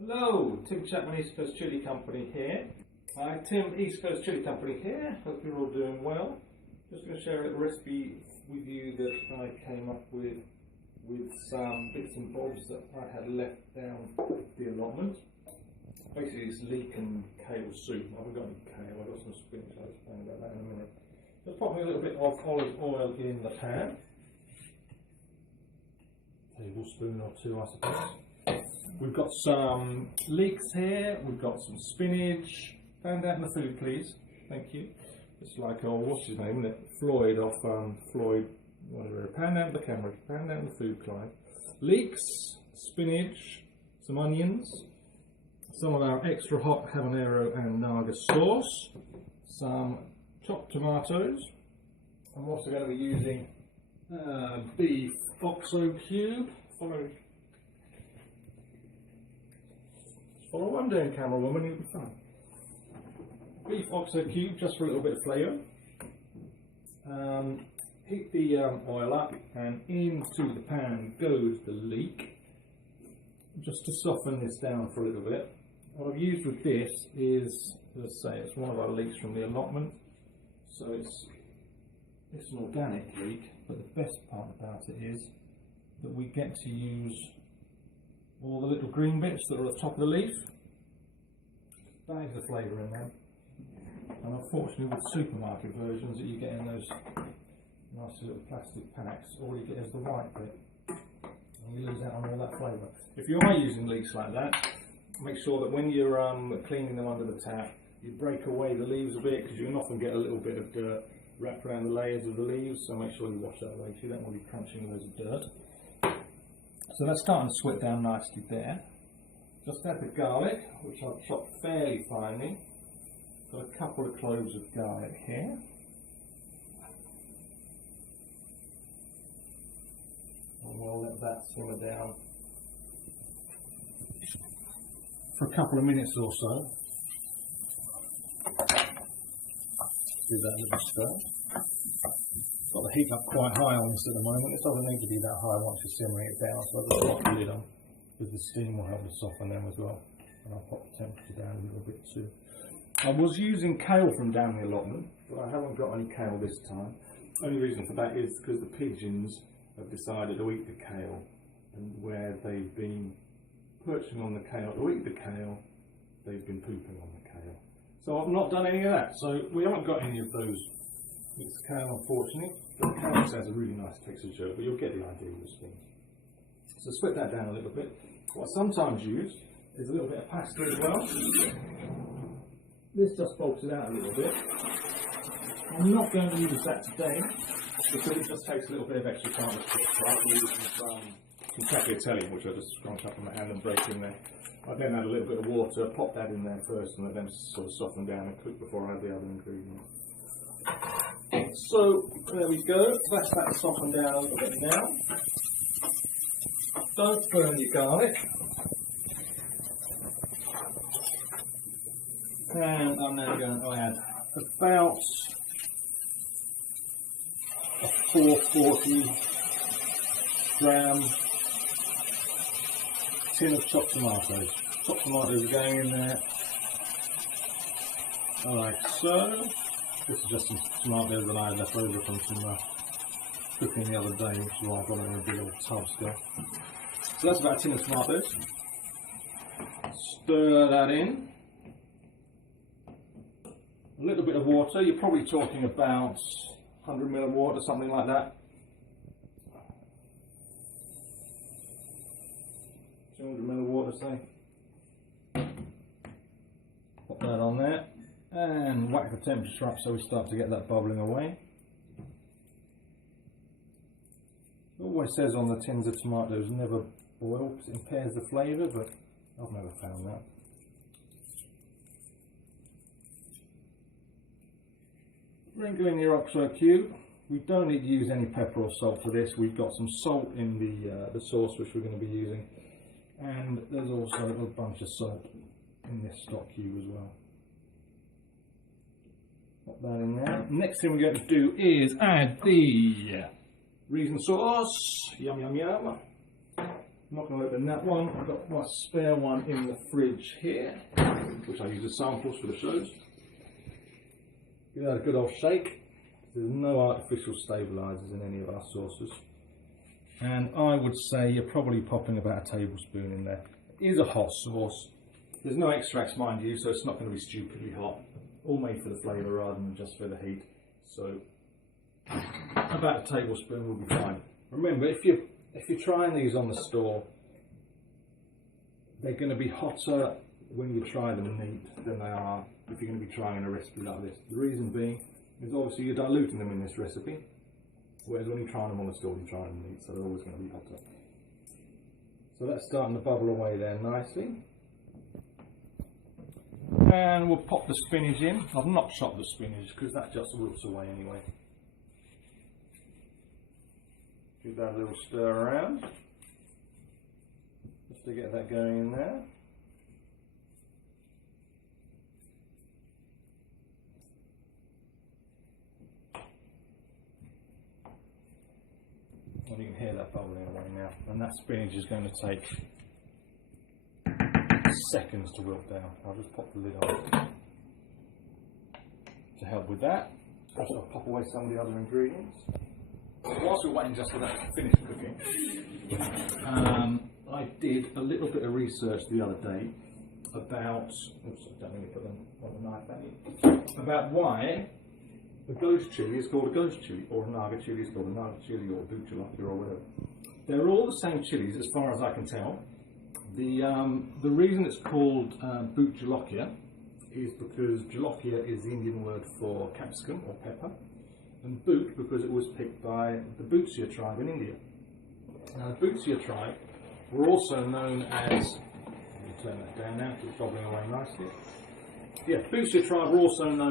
Hello, Tim Chapman, East Coast Chilli Company here. Hi, Tim, East Coast Chilli Company here. Hope you're all doing well. Just going to share a little recipe with you that I came up with some bits and bobs that I had left down the allotment. Basically, it's leek and kale soup. I haven't got any kale, I've got some spinach. I'll explain about that in a minute. Just pop me a little bit of olive oil in the pan. Tablespoon or two, I suppose. We've got some leeks here, we've got some spinach. Hand out in the food, please. Thank you. It's like, oh, what's his name, isn't it? Floyd off Floyd, whatever. Pan out the camera, pan out the food, Clive. Leeks, spinach, some onions, some of our extra hot habanero and naga sauce, some chopped tomatoes. I'm also going to be using beef oxo cube. Follow what I'm doing, camera woman, you'll be fine. Beef oxo cube, just for a little bit of flavour. Heat the oil up, and into the pan goes the leek. Just to soften this down for a little bit. What I've used with this is, as I say, it's one of our leeks from the allotment. So it's an organic leek, but the best part about it is that we get to use all the little green bits that are at the top of the leaf. Bags of flavour in there. And unfortunately with supermarket versions that you get in those nice little plastic packs, all you get is the white bit. And you lose out on all that flavour. If you are using leeks like that, make sure that when you're cleaning them under the tap, you break away the leaves a bit, because you can often get a little bit of dirt wrapped around the layers of the leaves, so make sure you wash that away too. You don't want to be crunching loads of dirt. So that's starting to sweat down nicely there. Just add the garlic, which I've chopped fairly finely. Got a couple of cloves of garlic here. And we'll let that simmer down for a couple of minutes or so. Give that a little stir. Got the heat up quite high on this at the moment. It doesn't need to be that high once you're simmering it down, so I'll just pop the lid on, because the steam will help to soften them as well. And I'll pop the temperature down a little bit too. I was using kale from down the allotment, but I haven't got any kale this time. Only reason for that is because the pigeons have decided to eat the kale, and where they've been perching on the kale to eat the kale, they've been pooping on the kale. So I've not done any of that, so we haven't got any of those. It's kale, unfortunately, but the kale has a really nice texture to it, but you'll get the idea of this thing. So split that down a little bit. What I sometimes use is a little bit of pasta as well. This just bulks it out a little bit. I'm not going to use that today, because it just takes a little bit of extra time to cook. So I'll use some tagliatelle, which I just scrunch up in my hand and break in there. I then add a little bit of water, pop that in there first, and let them sort of soften down and cook before I add the other ingredients. So there we go, that's that softened down a little bit now. Don't burn your garlic. And I'm now going to add about a 440 gram tin of chopped tomatoes. Chopped tomatoes are going in there, like so. This is just some tomatoes that I had left over from some cooking the other day, which is why I've got them in a big old tub still. So that's about a tin of tomatoes. Stir that in. A little bit of water. You're probably talking about 100 ml of water, something like that. 200 ml of water, say. Pop that on there. And whack the temperature up so we start to get that bubbling away. It always says on the tins of tomatoes never boil because it impairs the flavour, but I've never found that. Sprinkle in your oxo cube. We don't need to use any pepper or salt for this. We've got some salt in the sauce which we're going to be using, and there's also a bunch of salt in this stock cube as well. Pop that in there. Next thing we're going to do is add the raisin sauce. Yum, yum, yum. I'm not going to open that one. I've got my spare one in the fridge here, which I use as samples for the shows. Give that a good old shake. There's no artificial stabilisers in any of our sauces. And I would say you're probably popping about a tablespoon in there. It is a hot sauce. There's no extracts, mind you, so it's not going to be stupidly hot. All made for the flavour rather than just for the heat. So about a tablespoon will be fine. Remember, if you're trying these on the store, they're going to be hotter when you try them neat than they are if you're going to be trying a recipe like this. The reason being is obviously you're diluting them in this recipe, whereas when you're trying them on the store, you're trying them neat, so they're always going to be hotter. So that's starting to bubble away there nicely. And we'll pop the spinach in. I've not chopped the spinach because that just wilts away anyway. Give that a little stir around just to get that going in there. Well, you can hear that bubbling away now, and that spinach is going to take seconds to wilt down. I'll just pop the lid on to help with that. Also, I'll pop away some of the other ingredients. Whilst we're waiting just for that to finish cooking, I did a little bit of research the other day about, oops, I don't really put them on the knife at you, about why a ghost chilli is called a ghost chilli, or a naga chilli is called a naga chilli, or boot jalopy, or whatever. They're all the same chilies as far as I can tell. The reason it's called boot jalopy is because jalopy is the Indian word for capsicum or pepper, and boot because it was picked by the Bootsia tribe in India. Now the Bootsia tribe were also known as, let me turn that down now because it's bubbling away nicely. Yeah, Bootsia tribe were also known